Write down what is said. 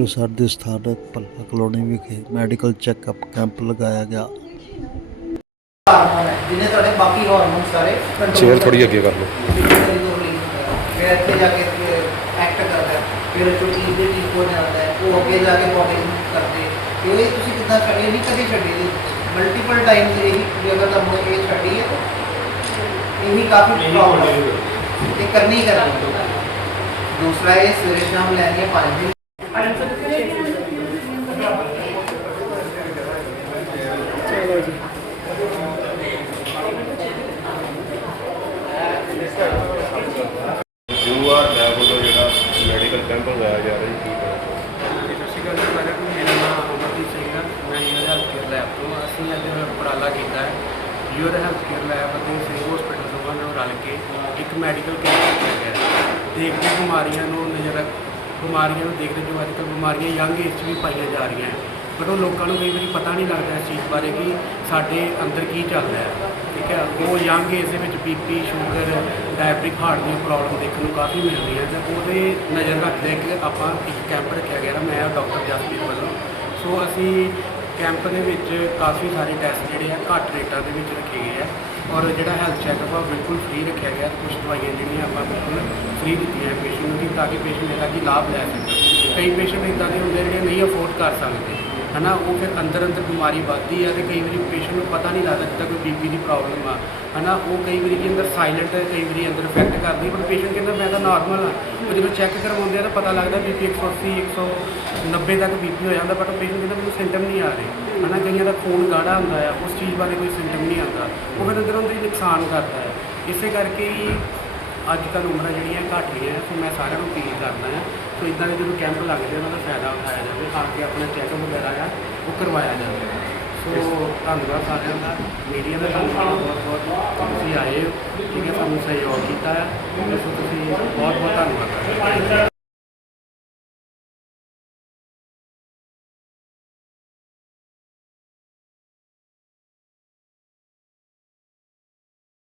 ਅੰਮ੍ਰਿਤਸਰ ਦੇ ਸਥਾਨਕ ਪੱਲਾ ਕਲੋਨੀ ਵਿਖੇ ਮੈਡੀਕਲ ਚੈੱਕਅਪ ਕੈਂਪ ਲਗਾਇਆ ਗਿਆ। ਹਾਰਮੋਨ ਹੈ ਜਿਹਨੇ ਤੁਹਾਡੇ ਬਾਕੀ ਹਾਰਮੋਨ ਸਾਰੇ control ਚੇਅਰ ਕਰਦੇ ਥੋੜੀ ਅੱਗੇ ਕਰ ਲਓ। ਫਿਰ ਇੱਥੇ ਜਾ ਕੇ ਐਕਟ ਕਰਦਾ ਹੈ। ਫਿਰ ਜੋ ਚੀਜ਼ ਦੇ ਠੀਕ ਹੋ ਜਾਂਦਾ ਹੈ ਉਹ ਅੱਗੇ ਜਾ ਕੇ ਬੋਡੀ ਨੂੰ ਕਰਦੇ। ਤੇ ਇਹ ਤੁਸੀਂ ਕਿੱਦਾਂ ਛੱਡੀ ਨਹੀਂ ਕਦੇ ਛੱਡੀ ਦੀ ਮਲਟੀਪਲ ਟਾਈਮਸ ਇਹੀ ਜੇ ਅਗਰ ਤੁਹਾਨੂੰ ਇਹ ਛੱਡੀ ਹੈ ਇਹ ਵੀ ਕਾਫੀ ਪ੍ਰੋਬਲਮ ਹੈ। ਤੇ ਕਰਨੀ ਹੀ ਕਰਨੀ। ਦੂਸਰਾ ਇਹ ਸਵੇਰੇ ਸ਼ਾਮ ਲੈਣੀ ਹੈ ਪੰਜ ਦਿਨ ਗੁਰੂ ਆਰ ਦਾ ਵੱਲੋਂ ਜਿਹੜਾ ਮੈਡੀਕਲ ਕੈਂਪ ਲਗਾਇਆ ਜਾ ਰਿਹਾ ਜੀ ਸਤਿ ਸ਼੍ਰੀ ਅਕਾਲ ਜੀ ਸਾਰਿਆਂ ਨੂੰ ਮੇਰਾ ਨਾਮ ਅਮਰਦੀਪ ਸਿੰਘ ਹੈ ਮੈਂ ਯੂਰ ਹੈਲਥ ਕੇਅਰ ਲੈਬ ਤੋਂ ਅਸੀਂ ਅੱਜ ਉਪਰਾਲਾ ਕੀਤਾ ਹੈ ਯੂਰ ਹੈਲਥ ਕੇਅਰ ਲੈਬ ਅਤੇ ਸਿਵਲ ਹਸਪੀਟਲ ਦੋਵਾਂ ਨਾਲ ਰਲ ਕੇ ਇੱਕ ਮੈਡੀਕਲ ਕੈਂਪ ਕੀਤਾ ਗਿਆ ਹੈ ਦੇਖਦੇ ਬਿਮਾਰੀਆਂ ਨੂੰ ਨਜ਼ਰ ਬਿਮਾਰੀਆਂ ਨੂੰ ਦੇਖਦੇ ਜੋ ਅੱਜ ਕੱਲ੍ਹ ਬਿਮਾਰੀਆਂ ਯੰਗ ਏਜ 'ਚ ਵੀ ਪਾਈਆਂ ਜਾ ਰਹੀਆਂ ਹੈ। ਬਟ ਉਹ ਲੋਕਾਂ ਨੂੰ ਕਈ ਵਾਰੀ ਪਤਾ ਨਹੀਂ ਲੱਗਦਾ ਇਸ ਚੀਜ਼ ਬਾਰੇ ਕਿ ਸਾਡੇ ਅੰਦਰ ਕੀ ਚੱਲਦਾ ਹੈ। ਠੀਕ ਹੈ? ਉਹ ਯੰਗ ਏਜ ਦੇ ਵਿੱਚ ਬੀਪੀ ਸ਼ੂਗਰ ਡਾਇਬਟਿਕ ਹਾਰਟ ਦੀਆਂ ਪ੍ਰੋਬਲਮ ਦੇਖਣ ਨੂੰ ਕਾਫੀ ਮਿਲ ਰਹੀਆਂ ਤੇ ਉਹਦੇ ਨਜ਼ਰ ਰੱਖਦੇ ਕਿ ਆਪਾਂ ਇੱਕ ਕੈਂਪ ਰੱਖਿਆ ਗਿਆ ਮੈਂ ਡਾਕਟਰ ਜਸਪ੍ਰੀਤ ਵੱਲੋਂ। ਸੋ ਅਸੀਂ ਕੈਂਪ ਦੇ ਵਿੱਚ ਕਾਫੀ ਸਾਰੇ ਟੈਸਟ ਜਿਹੜੇ ਆ ਘੱਟ ਰੇਟਾਂ ਦੇ ਵਿੱਚ ਰੱਖੇ ਗਏ ਆ ਔਰ ਜਿਹੜਾ ਹੈਲਥ ਚੈੱਕਅਪ ਆ ਬਿਲਕੁਲ ਫ੍ਰੀ ਰੱਖਿਆ ਗਿਆ। ਕੁਝ ਦਵਾਈਆਂ ਜਿਹੜੀਆਂ ਆਪਾਂ ਬਿਲਕੁਲ ਫ੍ਰੀ ਦਿੱਤੀਆਂ ਪੇਸ਼ੈਂਟ ਨੂੰ ਕਿ ਤਾਂ ਕਿ ਪੇਸ਼ੈਂਟ ਇਹਦਾ ਕੀ ਲਾਭ ਲੈ ਸਕੇ ਕਈ ਪੇਸ਼ੈਂਟ ਇਦਾਂ ਦੇ ਹੁੰਦੇ ਜਿਹੜੇ ਨਹੀਂ ਅਫੋਰਡ ਕਰ ਸਕਦੇ, ਹਨਾ? ਉਹ ਫਿਰ ਅੰਦਰ ਅੰਦਰ ਬਿਮਾਰੀ ਵੱਧਦੀ ਆ ਤੇ ਕਈ ਵਾਰੀ ਪੇਸ਼ੈਂਟ ਨੂੰ ਪਤਾ ਨਹੀਂ ਲੱਗਦਾ ਜਿੱਦਾਂ ਕੋਈ ਬੀਪੀ ਦੀ ਪ੍ਰੋਬਲਮ ਆ, ਹਨਾ? ਉਹ ਕਈ ਵਾਰੀ ਅੰਦਰ ਸਾਇਲੈਂਟ ਕਈ ਵਾਰੀ ਅੰਦਰ ਇਫੈਕਟ ਕਰਦੀ ਪਰ ਪੇਸ਼ੈਂਟ ਕਹਿੰਦਾ ਮੈਂ ਤਾਂ ਨਾਰਮਲ ਆ। ਜਦੋਂ ਚੈੱਕ ਕਰਵਾਉਂਦੇ ਆ ਤਾਂ ਪਤਾ ਲੱਗਦਾ ਬੀਪੀ 180 190 ਤੱਕ ਬੀਪੀ ਹੋ ਜਾਂਦਾ ਬਟ ਪੇਸ਼ੈਂਟ ਕਹਿੰਦਾ ਮੈਨੂੰ ਸਿੰਟਮ ਨਹੀਂ ਆ ਰਹੇ। ਹਨਾ, ਕਈਆਂ ਦਾ ਖੂਨ ਗਾੜਾ ਹੁੰਦਾ ਆ, ਉਸ ਚੀਜ਼ ਬਾਰੇ ਕੋਈ ਸਿੰਟਮ ਨਹੀਂ ਆਉਂਦਾ। ਉਹ ਫਿਰ ਅੰਦਰੋਂ ਅੰਦਰ ਹੀ ਨੁਕਸਾਨ ਕਰਦਾ ਹੈ। ਇਸੇ ਕਰਕੇ ਹੀ ਅੱਜ ਕੱਲ੍ਹ ਉਮਰਾਂ ਜਿਹੜੀਆਂ ਘੱਟ ਰਹੀਆਂ ਸੋ ਮੈਂ ਸਾਰਿਆਂ ਨੂੰ ਅਪੀਲ ਕਰਦਾ ਹਾਂ, ਸੋ ਇਦਾਂ ਦੇ ਜਦੋਂ ਕੈਂਪ ਲੱਗਦੇ ਉਹਨਾਂ ਦਾ ਫਾਇਦਾ ਉਠਾਇਆ ਜਾਵੇ ਆ ਕੇ ਆਪਣਾ ਚੈੱਕਅਪ ਵਗੈਰਾ ਆ, ਉਹ ਕਰਵਾਇਆ ਜਾਵੇ। ਸੋ ਧੰਨਵਾਦ ਸਾਰਿਆਂ ਦਾ। ਮੀਡੀਆ ਦਾ ਧੰਨਵਾਦ ਬਹੁਤ ਬਹੁਤ। ਤੁਸੀਂ ਆਏ ਹੋ। ਠੀਕ ਹੈ, ਸਾਨੂੰ ਸਹਿਯੋਗ ਕੀਤਾ ਹੈ। ਸੋ ਤੁਸੀਂ ਬਹੁਤ ਬਹੁਤ ਧੰਨਵਾਦ।